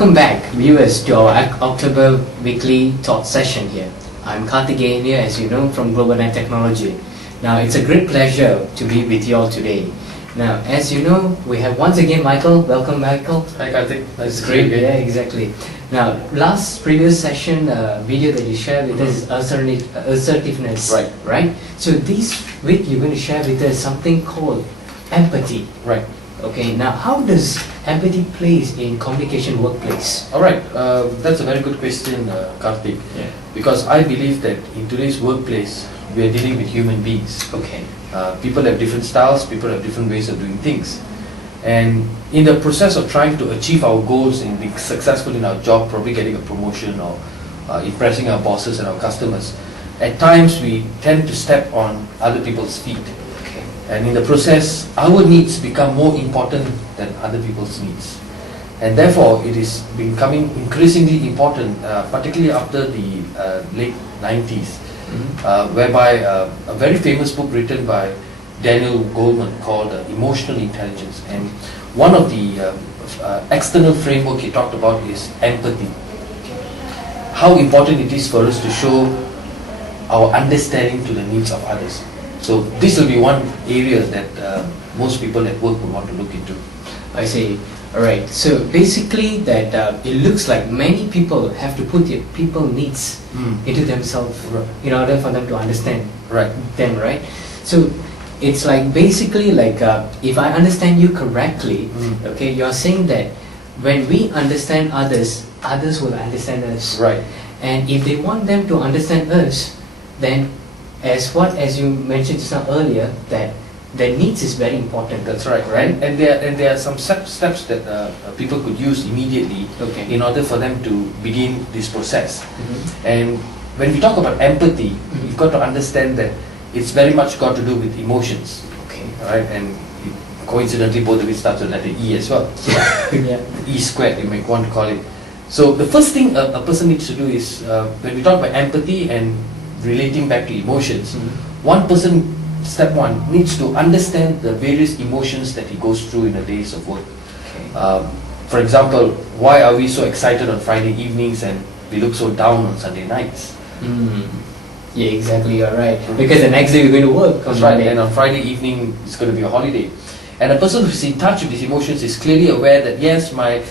Welcome back, viewers, to our October weekly thought session here. I'm Xavier here, as you know, from Global Net Technology. Now, it's a great pleasure to be with you all today. Now, as you know, we have once again Michael. Welcome, Michael. Hi, Karthik. That's great. Yeah, exactly. Now, previous session video that you shared with us is assertiveness. Right. So this week you're going to share with us something called empathy. Right. Okay. Now, how does empathy plays in communication workplace? All right. That's a very good question, Karthik. Yeah. Because I believe that in today's workplace, we are dealing with human beings. Okay. People have different styles. People have different ways of doing things. And in the process of trying to achieve our goals and be successful in our job, probably getting a promotion or impressing our bosses and our customers, at times we tend to step on other people's feet. Okay. And in the process, our needs become more important than other people's needs. And therefore, it is becoming increasingly important, particularly after the late 90s, whereby a very famous book written by Daniel Goleman called Emotional Intelligence. And one of the external framework he talked about is empathy. How important it is for us to show our understanding to the needs of others. So this will be one area that most people at work will want to look into. I see. Alright, so basically that it looks like many people have to put their people needs into themselves in order for them to understand them, right? So it's like basically like if I understand you correctly, okay, you're saying that when we understand others, others will understand us. Right. And if they want them to understand us, then as you mentioned just now earlier, that their needs is very important. That's right. And there are some steps that people could use immediately in order for them to begin this process. And when we talk about empathy, you've got to understand that it's very much got to do with emotions. Okay. Right? And coincidentally, both of it starts with letter E as well. Yeah. E squared, you might want to call it. So the first thing a person needs to do is, when we talk about empathy and relating back to emotions, one person, step one, needs to understand the various emotions that he goes through in the days of work. Okay. For example, why are we so excited on Friday evenings and we look so down on Sunday nights? Yeah, exactly, you're right. Because the next day we're going to work on Friday. And on Friday evening it's going to be a holiday. And a person who's in touch with his emotions is clearly aware that yes, my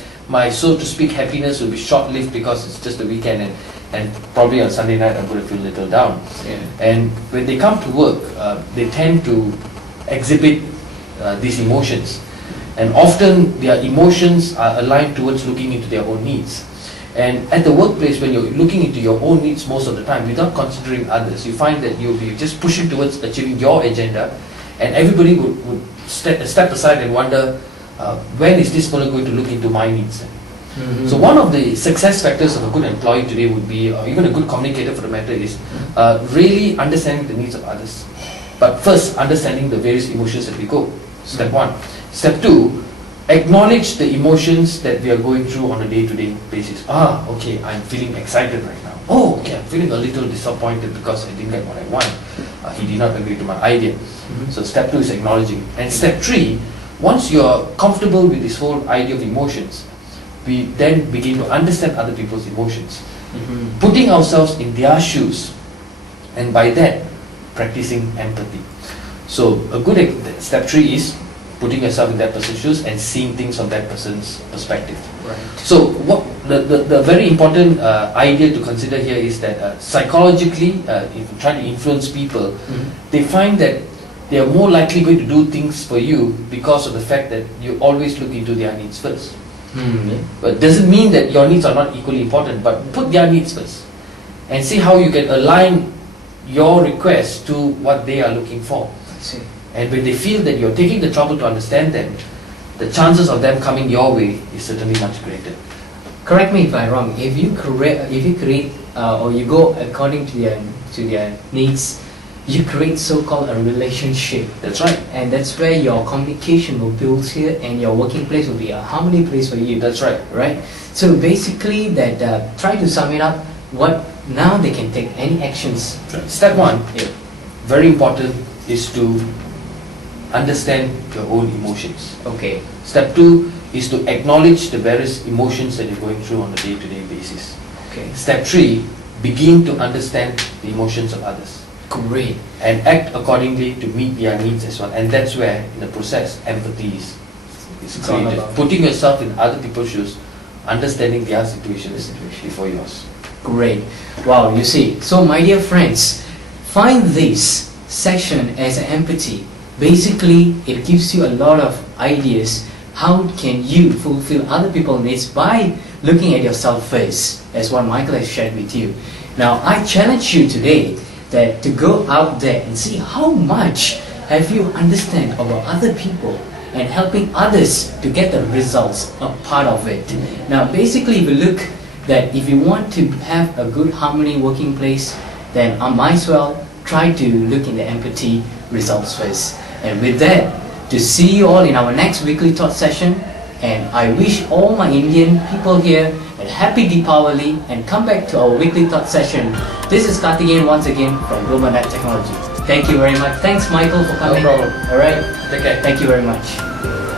so to speak happiness will be short-lived because it's just a weekend, and probably on Sunday night I'm going to feel a little down. Yeah. And when they come to work, they tend to exhibit these emotions. And often their emotions are aligned towards looking into their own needs. And at the workplace, when you're looking into your own needs most of the time, without considering others, you find that you'll be just pushing towards achieving your agenda, and everybody would step aside and wonder, when is this fellow going to look into my needs? So one of the success factors of a good employee today would be, or even a good communicator for the matter, is really understanding the needs of others. But first, understanding the various emotions that we go. Step one. Step two, acknowledge the emotions that we are going through on a day-to-day basis. Okay, I'm feeling excited right now. Okay, I'm feeling a little disappointed because I didn't get what I want. He did not agree to my idea. So step two is acknowledging. And step three, once you're comfortable with this whole idea of emotions, we then begin to understand other people's emotions. Putting ourselves in their shoes, and by that, practicing empathy. So a good step three is putting yourself in that person's shoes and seeing things from that person's perspective. Right. So what the very important idea to consider here is that psychologically, if you try to influence people, they find that they are more likely going to do things for you because of the fact that you always look into their needs first. But it doesn't mean that your needs are not equally important, but put their needs first and see how you can align your request to what they are looking for. I see. And when they feel that you're taking the trouble to understand them, the chances of them coming your way is certainly much greater. Correct me if I'm wrong. If you create or you go according to their needs, you create so-called a relationship. That's right. And that's where your communication will build here, and your working place will be a harmony place for you. That's right. Right. So basically, that try to sum it up. What now they can take any actions. Step one, very important, is to understand your own emotions. Okay. Step two, is to acknowledge the various emotions that you're going through on a day-to-day basis. Okay. Step 3, begin to understand the emotions of others. Great. And act accordingly to meet their needs as well. And that's where, in the process, empathy is It's all created. about. Putting yourself in other people's shoes, understanding their situations before yours. Great. Wow, you see. So my dear friends, find this section as an empathy. Basically, it gives you a lot of ideas. How can you fulfill other people's needs by looking at yourself first, as what Michael has shared with you. Now, I challenge you today that to go out there and see how much have you understand about other people and helping others to get the results, a part of it. Now, basically, we look that if you want to have a good harmony working place, then I might as well try to look in the empathy results first. And with that, to see you all in our next weekly thought session, and I wish all my Indian people here a happy Deepavali and come back to our weekly thought session. This is Karthikeyan once again from Global Net Technology. Thank you very much. Thanks Michael for coming. No problem. Alright. Take care. Thank you very much.